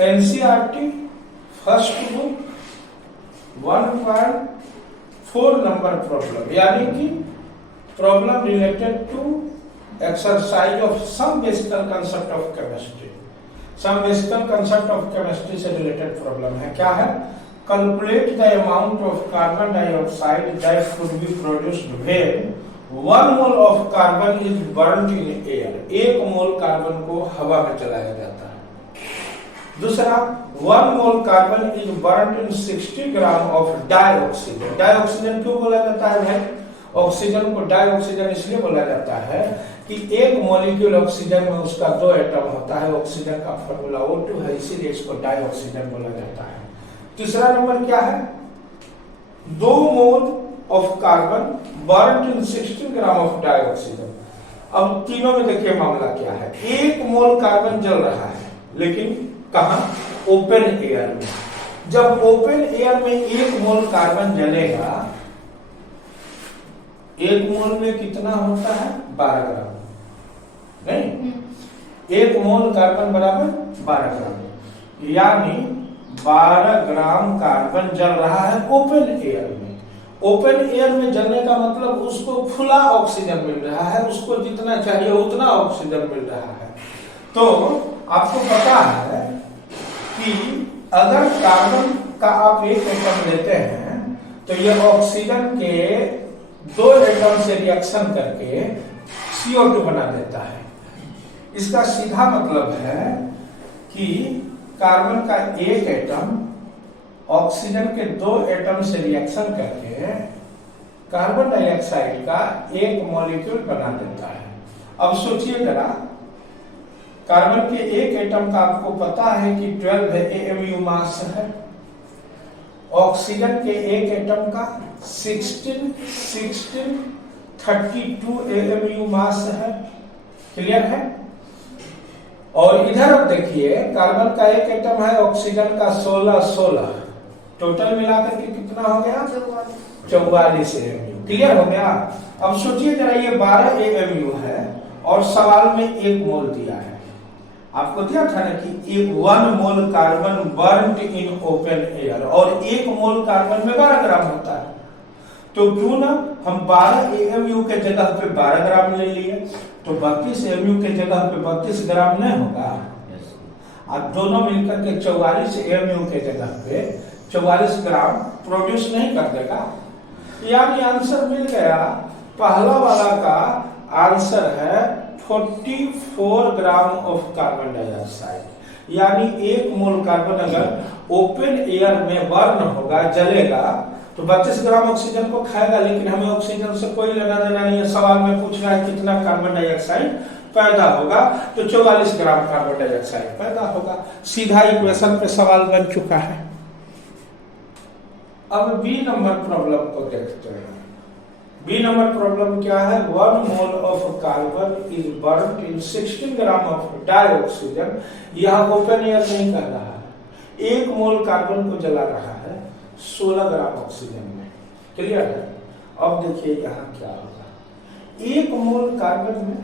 NCERT first book 1.4 number problem, यानी कि problem related to exercise of some basical concept of chemistry. Some basical concept of chemistry से related problem है। क्या है? Calculate the amount of carbon dioxide that could be produced when 1 mole of carbon is burned in air. 1 mole carbon को हवा में जलाया जाता है। दूसरा, 1 mole carbon is burned in 60 gram of dioxygen. Dioxygen क्यों बोला जाता है भाई? ऑक्सीजन को डाइऑक्सीजन इसलिए बोला जाता है कि एक मॉलिक्यूल ऑक्सीजन में उसका 2 एटम होता है। ऑक्सीजन का फॉर्मूला O2 है, इसीलिए इसको डाइऑक्सीजन बोला जाता है। तीसरा नंबर क्या है? 2 मोल of carbon burned in 60 gram of dioxygen. अब तीनों में देखिए मामला क्या है। 1 मोल कार्बन जल रहा है, लेकिन कहां? ओपन एयर में। जब ओपन एयर में 1 मोल कार्बन जलेगा, 1 मोल में कितना होता है? 12 ग्राम। नहीं, 1 मोल कार्बन बराबर 12 ग्राम, यानी 12 ग्राम कार्बन जल रहा है ओपन एयर में। ओपन एयर में जलने का मतलब उसको खुला ऑक्सीजन मिल रहा है, उसको जितना चाहिए उतना ऑक्सीजन मिल रहा है। तो आपको पता है कि अगर कार्बन का आप 1 एटम लेते हैं तो यह ऑक्सीजन के 2 एटम से रिएक्शन करके CO2 बना देता है। इसका सीधा मतलब है कि कार्बन का 1 एटम ऑक्सीजन के 2 एटम से रिएक्शन करके कार्बन डाइऑक्साइड का 1 मॉलिक्यूल बना देता है। अब सोचिए जरा, कार्बन के 1 एटम का आपको पता है कि 12 AMU मास है। ऑक्सीजन के 1 एटम का 16 32 AMU मास है। क्लियर है? और इधर अब देखिए, कार्बन का 1 एटम है, ऑक्सीजन का 16 टोटल मिलाकर के कितना हो गया? 44 AMU। क्लियर हो गया? अब सोचिए जरा, ये 12 AMU है और सवाल में 1 मोल दिया है। आपको दिया था ना कि 1 mole carbon burned in open air, और 1 मोल कार्बन में 12 ग्राम होता है। तो क्यों ना हम 12 AMU के जगह पे 12 ग्राम ले लिए, तो 32 AMU के जगह पे 32 ग्राम नहीं होगा? अब दोनों मिलकर के 44 AMU के जगह पे 44 ग्राम प्रोड्यूस नहीं कर देगा। यानी आंसर मिल गया। पहला वाला का आंसर है 44 ग्राम ऑफ कार्बन डाइऑक्साइड। यानी 1 मोल कार्बन अगर ओपन एयर में बर्न होगा, जलेगा, तो 32 ग्राम ऑक्सीजन को खाएगा। लेकिन हमें ऑक्सीजन से कोई लेना देना नहीं है। सवाल में पूछ रहा है कितना कार्बन डाइऑक्साइड पैदा होगा, तो 44 ग्राम कार्बन डाइऑक्साइड पैदा होगा। सीधा इक्वेशन पे सवाल बन चुका है। अब बी नंबर प्रॉब्लम को देखते हैं। बी नंबर प्रॉब्लम क्या है? 1 mole of carbon is burned in 16 gram of dioxygen. यह ओपन एयर नहीं कर रहा है, 1 मोल कार्बन को जला रहा है 16 ग्राम ऑक्सीजन में। क्लियर है? अब देखिए यहां क्या होगा। 1 मोल कार्बन में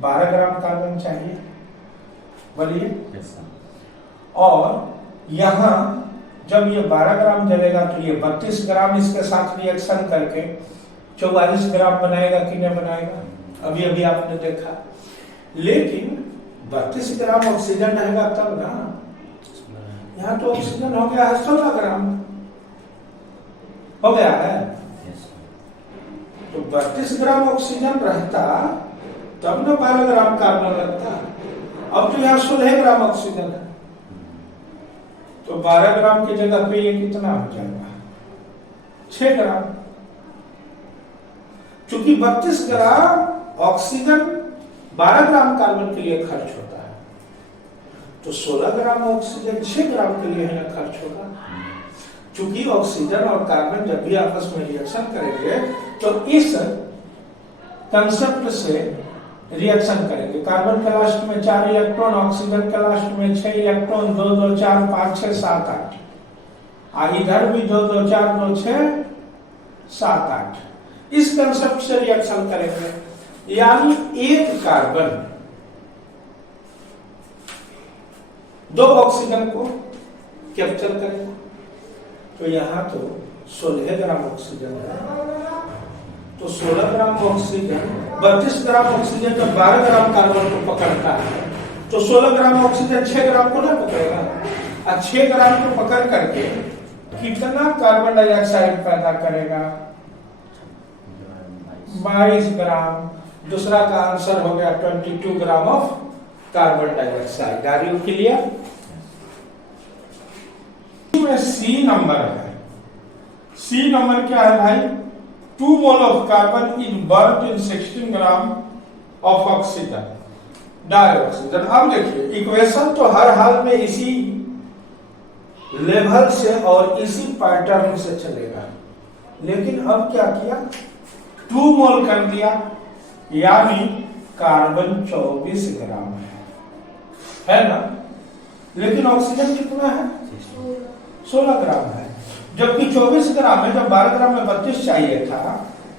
12 ग्राम कार्बन चाहिए, बोलिए। और यहां जब ये 12 ग्राम जलेगा तो ये 32 ग्राम इसके साथ रिएक्शन करके 44 ग्राम बनाएगा कि नहीं बनाएगा? अभी अभी आपने देखा। लेकिन 32 ग्राम ऑक्सीजन रहेगा तब ना। यहाँ तो ऑक्सीजन हो गया है 16 ग्राम, हो गया है। तो 32 ग्राम ऑक्सीजन रहता तब ना 12 ग्राम कार्बन लगता। अब तो यहाँ 16 ग्राम ऑक्सीजन है, तो 12 ग्राम की जगह पे ये कितना हो जाएगा? 6 ग्राम। चूंकि 32 ग्राम ऑक्सीजन 12 ग्राम कार्बन के लिए खर्च होता है, तो 16 ग्राम ऑक्सीजन 6 ग्राम के लिए है ना खर्च होगा। चूंकि ऑक्सीजन और कार्बन जब भी आपस में रिएक्शन करेंगे तो इस कंसेप्ट से रिएक्शन करेंगे। कार्बन के लास्ट में 4 इलेक्ट्रॉन, ऑक्सीजन के लास्ट में 6 इलेक्ट्रॉन, 2 2 4 5 6 7 8। इधर भी 2 2 4 2 6 7 8। इस कंसेप्ट से रिएक्शन करेंगे। यानी 1 कार्बन 2 ऑक्सीजन को कैप्चर करेगा। तो यहाँ तो 16 ग्राम ऑक्सीजन है, तो 16 ग्राम ऑक्सीजन 32 ग्राम ऑक्सीजन जब 12 ग्राम कार्बन को पकड़ता है तो 16 ग्राम ऑक्सीजन 6 ग्राम को ना पकड़ेगा, और 6 ग्राम को पकड़ करके कितना कार्बन डाइऑक्साइड पैदा करेगा? 22 ग्राम। दूसरा का आंसर हो गया 22 gram of carbon dioxide. Are you clear? में सी नंबर है। सी नंबर क्या है भाई? 2 मोल of carbon in burn in 16 gram of oxygen dioxygen. अब देखिए इक्वेशन तो हर हाल में इसी लेवल से और इसी पैटर्न से चलेगा, लेकिन अब क्या किया? 2 मोल कर दिया, यानी कार्बन 24 ग्राम है ना, लेकिन ऑक्सीजन कितना है? 16 ग्राम है। जबकि 24 ग्राम में, जब 12 ग्राम में 32 चाहिए था,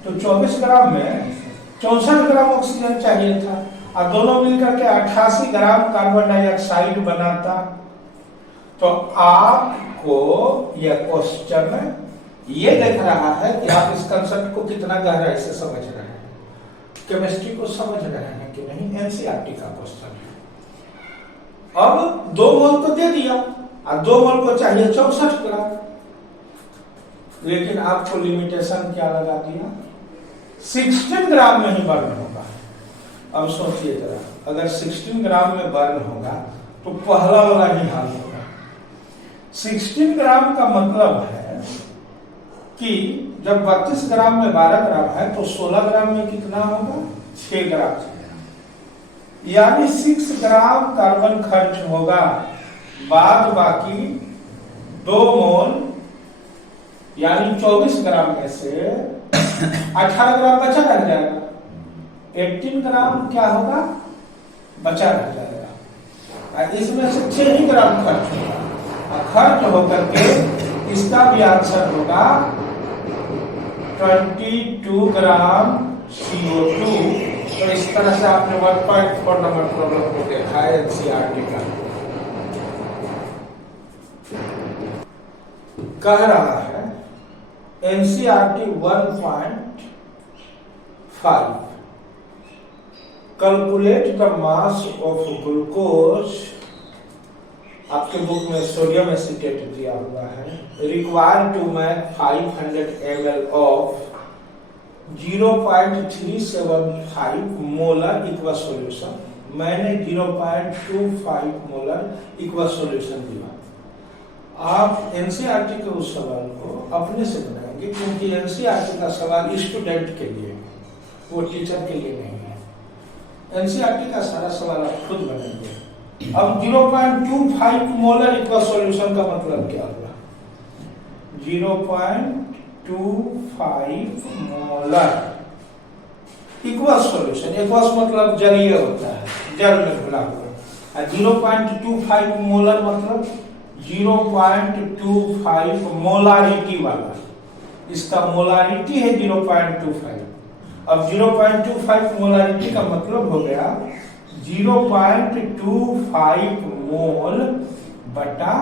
तो 24 ग्राम में 64 ग्राम ऑक्सीजन चाहिए था, और दोनों मिलकर के 88 ग्राम कार्बन डाइऑक्साइड बनाता। तो आपको यह क्वेश्चन ये देख रहा है कि आप इस कंसेप्ट को कितना गहराई से समझ रहे हैं, केमिस्ट्री को समझ रहे हैं कि नहीं। एनसीईआरटी का क्वेश्चन है। अब 2 मोल तो दे दिया, और 2 मोल को चाहिए 64 ग्राम, लेकिन आपको लिमिटेशन क्या लगा दिया? 16 ग्राम में ही बर्न होगा। अब सोचिए जरा, अगर 16 ग्राम में बर्न होगा तो पहला वाला ही हाल होगा। 16 ग्राम का मतलब है कि जब 32 ग्राम में 12 ग्राम है तो 16 ग्राम में कितना होगा? 6 ग्राम, यानी 6 ग्राम कार्बन खर्च होगा। बाद बाकी 2 मोल यानी 24 ग्राम में से 18 ग्राम बचा रह जाएगा। 18 ग्राम क्या होगा? बचा रह जाएगा। इसमें से 6 ही ग्राम खर्च होगा, खर्च होकर के इसका भी आंसर होगा 22 ग्राम CO2। तो इस तरह से आपने 1.4 नंबर प्रॉब्लम को देखा है एनसीईआरटी का। कह रहा है NCERT 1.5 calculate the mass of glucose. आपके बुक में सोडियम एसिटेट दिया हुआ है। Required to make 500 ml of 0.375 molar aqua solution. मैंने 0.25 मोलर इक्वा सॉल्यूशन दिया। आप एनसीईआरटी के उस सवाल को अपने से बनाएंगे, क्योंकि एनसीईआरटी का सवाल स्टूडेंट के लिए, वो टीचर के लिए नहीं है। एनसीईआरटी का सारा सवाल आप खुद बनाएंगे। अब 0.25 मोलर इक्वा सॉल्यूशन का मतलब क्या हुआ? 0.25 मोलर इक्वा सॉल्यूशन। एक्वस मतलब जलीय होता है, जल में घुला हुआ। 0.25 मोलर मतलब 0.25 मोलारिटी वाला। इसका मोलारिटी है 0.25। अब 0.25 मोलारिटी का मतलब हो गया 0.25 मोल बटा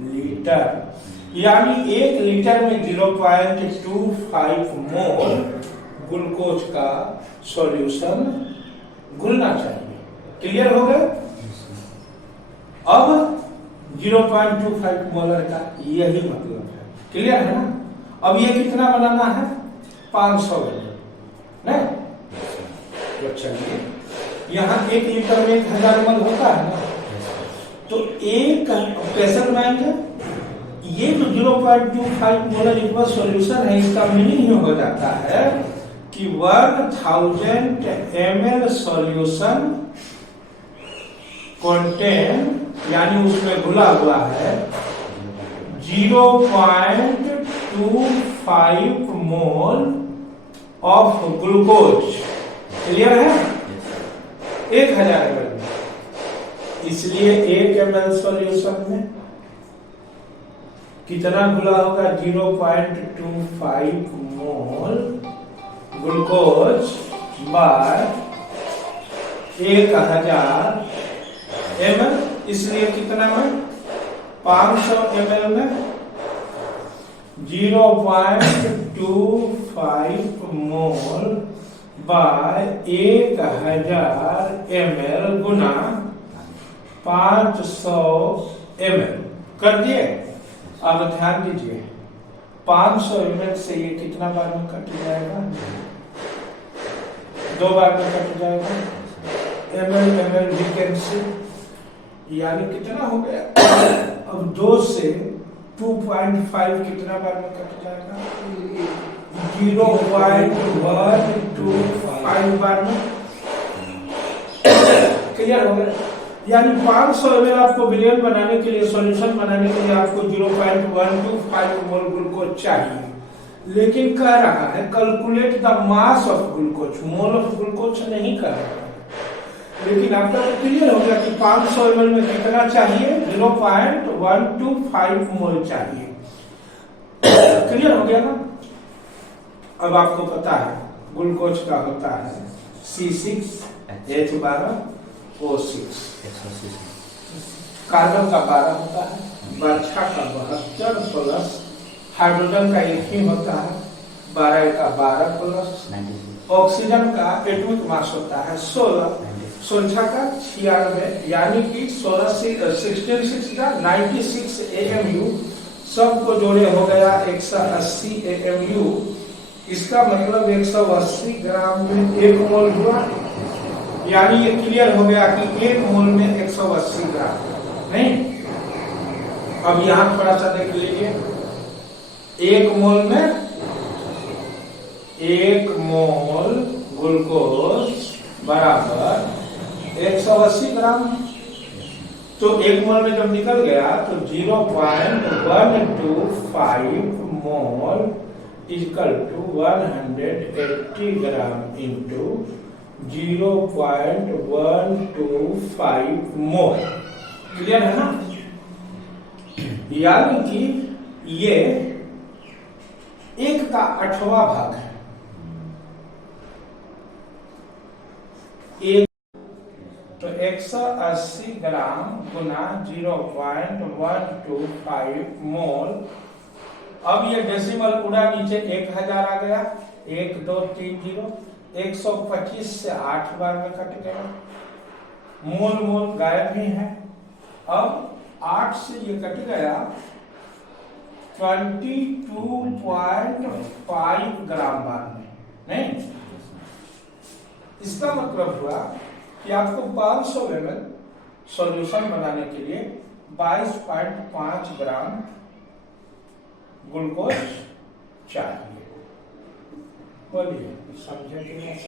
लीटर, यानी 1 लीटर में 0.25 मोल ग्लूकोज का सॉल्यूशन घुलना चाहिए। क्लियर हो गया? अब 0.25 मोलर का यही मतलब है। क्लियर है ना? अब ये कितना बनाना है? 500 नहीं? तो चलिए, यहाँ 1 लीटर में 1000 ml होता है ना, तो एक कैसे बनाएंगे? ये जो 0.25 मोलर इक्वल सॉल्यूशन है, इसका मीनिंग हो जाता है कि 1000 ml सॉल्यूशन कंटेन, यानी उसमें घुला हुआ है 0.25 मोल ऑफ ग्लूकोज। क्लियर है? 1000 ml, इसलिए 1 ml सॉल्यूशन में कितना घुला होगा? 0.25 मोल ग्लूकोज बाय 1000 ml इसलिए कितना में 500 ml में 0.25 मोल बाय 1000 ml गुना 500 ml कर दिए। अब ध्यान दीजिए 500 ml से ये कितना बार में कट जाएगा? 2 बार में कट जाएगा। ml we can see, यानी कितना हो गया? अब 2 से 2.5 कितना बार में कट जाएगा? 0.125 बार में। क्लियर हो गया? यानी 500 ml आपको विलयन बनाने के लिए, सॉल्यूशन बनाने के लिए आपको 0.125 मोल ग्लूकोज चाहिए। लेकिन कह रहा है calculate the mass of glucose, mole of glucose नहीं कर रहा है। लेकिन आपका तो क्लियर हो गया कि 500 ml में कितना चाहिए? 0.125 मोल चाहिए। क्लियर हो गया ना? अब आपको पता है ग्लूकोज का होता है C6H12O6, कार्बन का 12 होता है, वर्षा का 72 प्लस हाइड्रोजन का 1 ही होता है, 12 का 12 प्लस ऑक्सीजन का एटॉमिक मास होता है 16, संख्या का 96, यानी कि 16 का 96 AMU, सबको जोड़े हो गया 180 AMU। इसका मतलब 180 ग्राम में 1 मोल हुआ। यानी ये क्लियर हो गया कि 1 मोल में 180 ग्राम नहीं। अब यहां थोड़ा सा देख लीजिए, 1 मोल में 1 मोल ग्लूकोज बराबर 180 ग्राम। तो 1 मोल में जब निकल गया तो 0.125 mole equal to 180 gram into 0.125 mole. Clear है ना? यानी कि ये 1 का 8वां भाग है। तो 180 ग्राम गुना 0.125 मोल। अब ये डेसिमल उड़ा नीचे, 1000 आ गया, 1 2 3 0, 125 से 8 बार में कट गया। मोल मोल गायब ही है। अब 8 से ये कट गया 22.5 ग्राम बार में नहीं। इसका मतलब हुआ कि आपको 500 ml सॉल्यूशन बनाने के लिए 22.5 ग्राम ग्लूकोज चाहिए। बोलिए समझे कि नहीं?